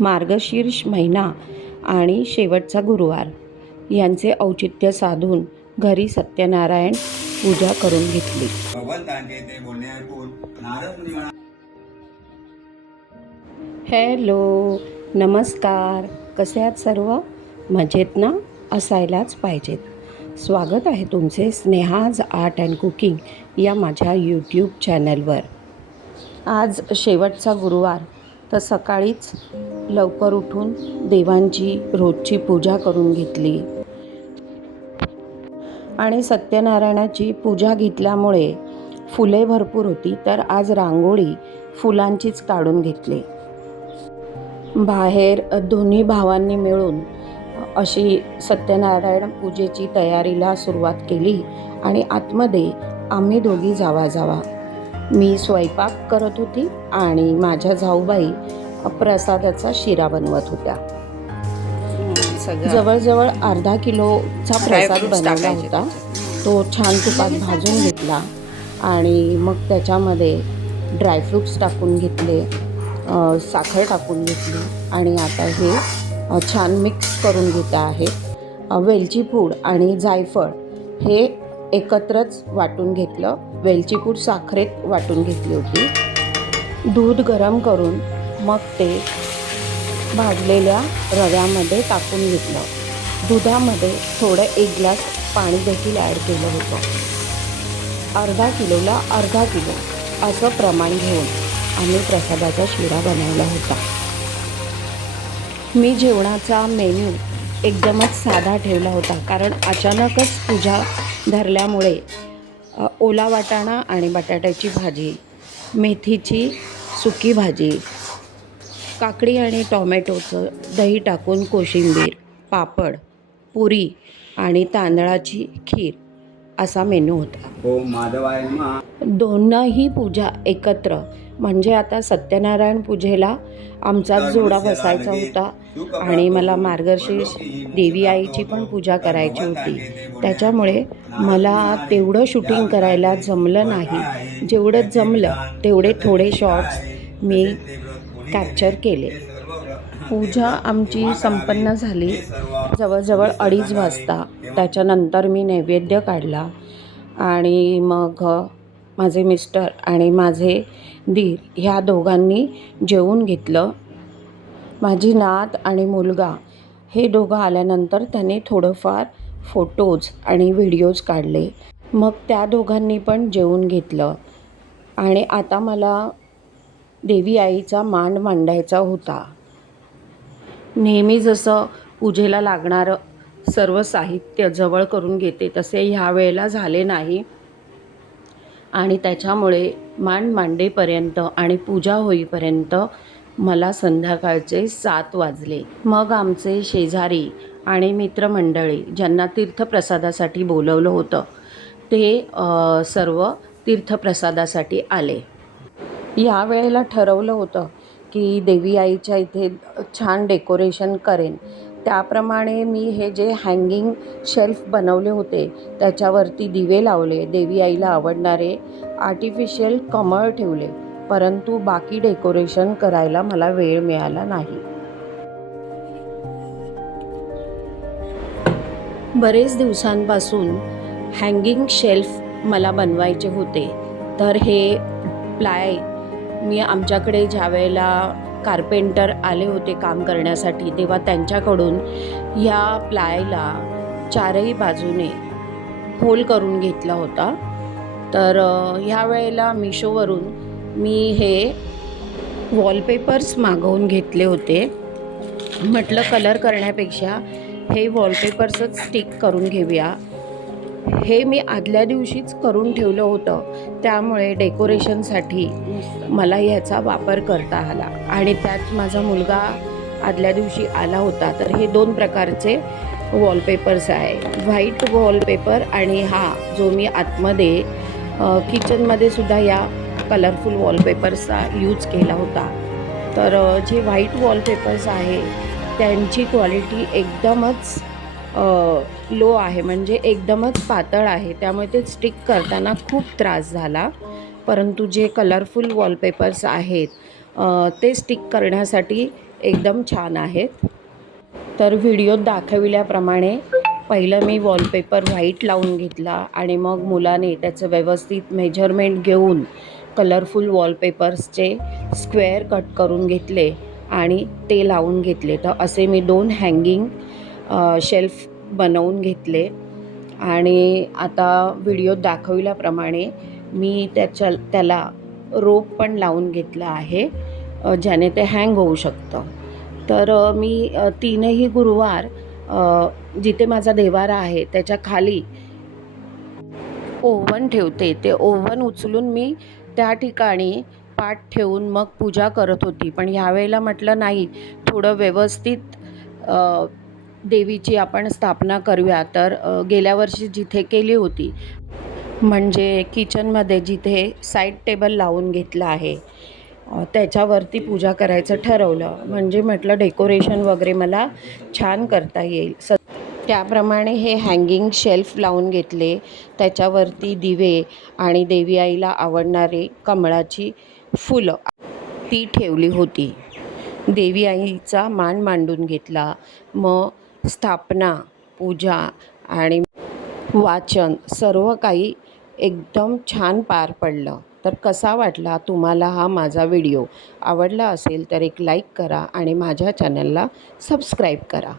मार्गशीर्ष महिना आणि शेवटचा गुरुवार. यांचे औचित्य साधून घरी सत्यनारायण पूजा करून घेतली. हॅलो नमस्कार. कसे आहात सर्व? मजेत ना? असायलाच पाहिजेत. स्वागत आहे तुमचे स्नेहाज आर्ट अँड कुकिंग या माझ्या यूट्यूब चॅनलवर. आज शेवटचा गुरुवार. तर सकाळीच लवकर उठून देवांची रोजची पूजा करून घेतली. आणि सत्यनारायणाची पूजा घेतल्यामुळे फुले भरपूर होती तर आज रांगोळी फुलांचीच काढून घेतली. बाहेर दोन्ही भावांनी मिळून अशी सत्यनारायण पूजेची तयारीला सुरुवात केली आणि आतमध्ये आम्ही दोघी जावा जावा मी स्वयंपाक करत होती आणि माझ्या जाऊबाई प्रसादाचा शिरा बनवत होत्या. जवळजवळ अर्धा किलोचा प्रसाद बनवला होता. तो छान तुपात भाजून घेतला आणि मग त्याच्यामध्ये ड्रायफ्रूट्स टाकून घेतले साखर टाकून घेतली आणि आता हे छान मिक्स करून घेत आहे. वेलची पूड आणि जायफळ हे एकत्रच वाटून घेतलं. वेलची पूड साखरेत वाटून घेतली होती. दूध गरम करून मग ते भाजलेल्या रव्यामध्ये टाकून घेतलं. दुधामध्ये थोडं एक ग्लास पाणी देखील ॲड केलं होतं. अर्धा किलोला अर्धा किलो असं प्रमाण घेऊन आम्ही प्रसादाचा शिरा बनवला होता. मी जेवणाचा मेन्यू एकदमच साधा ठेवला होता कारण अचानकच पूजा धरल्यामुळे ओला वाटाणा आणि बटाट्याची भाजी मेथीची सुकी भाजी काकडी आणि टॉमॅटोचं दही टाकून कोशिंबीर पापड पुरी आणि तांदळाची खीर असा मेनू होता. नमः दोनही पूजा एकत्र म्हणजे आता सत्यनारायण पूजेला आमचाच जोडा बसायचा होता. आणि मला मार्गशीर्ष देवी आईची पण पूजा करायची होती. त्याच्यामुळे मला तेवढं शूटिंग करायला जमलं नाही. जेवढं जमलं तेवढे थोडे शॉर्ट्स मी कॅप्चर केले. पूजा आमची संपन्न झाली. जवळजवळ अडीच वाजता. त्याच्यानंतर मी नैवेद्य काढला. आणि मग माझे मिस्टर आणि माझे दीर ह्या दोघांनी जेवून घेतलं. माझी नात आणि मुलगा हे दोघं आल्यानंतर त्याने थोडंफार फोटोज आणि व्हिडिओज काढले. मग त्या दोघांनी पण जेवून घेतलं. आणि आता मला देवी आईचा मांड मांडायचा होता. नेहमी जसं पूजेला लागणारं सर्व साहित्य जवळ करून घेते तसे ह्या वेळेला झाले नाही. आणि त्याच्यामुळे मांड मांडेपर्यंत आणि पूजा होईपर्यंत मला संध्याकाळचे सात वाजले. मग आमचे शेजारी आणि मित्रमंडळी ज्यांना तीर्थप्रसादासाठी बोलवलं होतं ते सर्व तीर्थप्रसादासाठी आले. या वेळेला ठरवलं होतं की देवी आईच्या इथे छान डेकोरेशन करेन. त्याप्रमाणे मी हे जे हँगिंग शेल्फ बनवले होते त्याच्यावरती दिवे लावले देवी आईला आवडणारे आर्टिफिशियल कमळ ठेवले परंतु बाकी डेकोरेशन करायला मला वेळ मिळाला नाही. बरेच दिवसांपासून हँगिंग शेल्फ मला बनवायचे होते तर हे प्लाय मी आमच्याकडे ज्या वेळेला कार्पेंटर आले होते काम करण्यासाठी तेव्हा त्यांच्याकडून ह्या प्लायला चारही बाजूने होल करून घेतला होता. तर ह्या वेळेला मिशोवरून मी हे वॉलपेपर्स मागवून घेतले होते. म्हटलं कलर करण्यापेक्षा हे वॉलपेपर्सच स्टिक करून घेऊया. हे मी आदल्या दिवशीच करून ठेवलं होतं. त्यामुळे डेकोरेशनसाठी मला ह्याचा वापर करता आला. आणि त्यात माझा मुलगा आदल्या दिवशी आला होता. तर हे दोन प्रकारचे वॉलपेपर्स आहे. व्हाईट वॉलपेपर आणि हा जो मी आतमध्ये किचनमध्ये सुद्धा या कलरफुल वॉलपेपर्सचा यूज केला होता. तर जे व्हाईट वॉलपेपर्स आहे त्यांची क्वालिटी एकदमच लो आहे. म्हणजे एकदमच पातळ आहे. त्यामुळे ते स्टिक करताना खूप त्रास झाला. परंतु जे कलरफुल वॉलपेपर्स आहेत ते स्टिक करण्यासाठी एकदम छान आहेत. तर व्हिडिओत दाखविल्याप्रमाणे पहिलं मी वॉलपेपर व्हाईट लावून घेतला आणि मग मुलाने त्याचं व्यवस्थित मेजरमेंट घेऊन कलरफुल वॉलपेपर्सचे स्क्वेअर कट करून घेतले आणि ते लावून घेतले. तर असे मी दोन हँगिंग शेल्फ बनवून घेतले. आणि आता व्हिडिओत दाखविल्याप्रमाणे मी त्याच्या त्याला रोप पण लावून घेतला आहे ज्याने ते हँग होऊ शकतं. तर मी तीनही गुरुवार जिथे माझा देवारा आहे त्याच्याखाली ओव्हन ठेवते. ते ओव्हन उचलून मी त्या ठिकाणी पाठ ठेवून मग पूजा करत होती. पण ह्यावेळेला म्हटलं नाही थोडं व्यवस्थित देवीची आपण स्थापना करूया तर गेल्या वर्षी जिथे केली होती म्हणजे किचनमध्ये जिथे साईड टेबल लावून घेतलं आहे त्याच्यावरती पूजा करायचं ठरवलं. म्हणजे म्हटलं डेकोरेशन वगैरे मला छान करता येईल. स त्याप्रमाणे हे हँगिंग शेल्फ लावून घेतले. त्याच्यावरती दिवे आणि देवी आईला आवडणारे कमळाची फुलं ती ठेवली होती. देवी आईचा मान मांडून घेतला. मग स्थापना पूजा आणि वाचन सर्व काही एकदम छान पार पडलं. तर कसा वाटला तुम्हाला हा माझा व्हिडिओ? आवडला असेल तर एक लाईक करा आणि माझ्या चॅनलला सबस्क्राईब करा.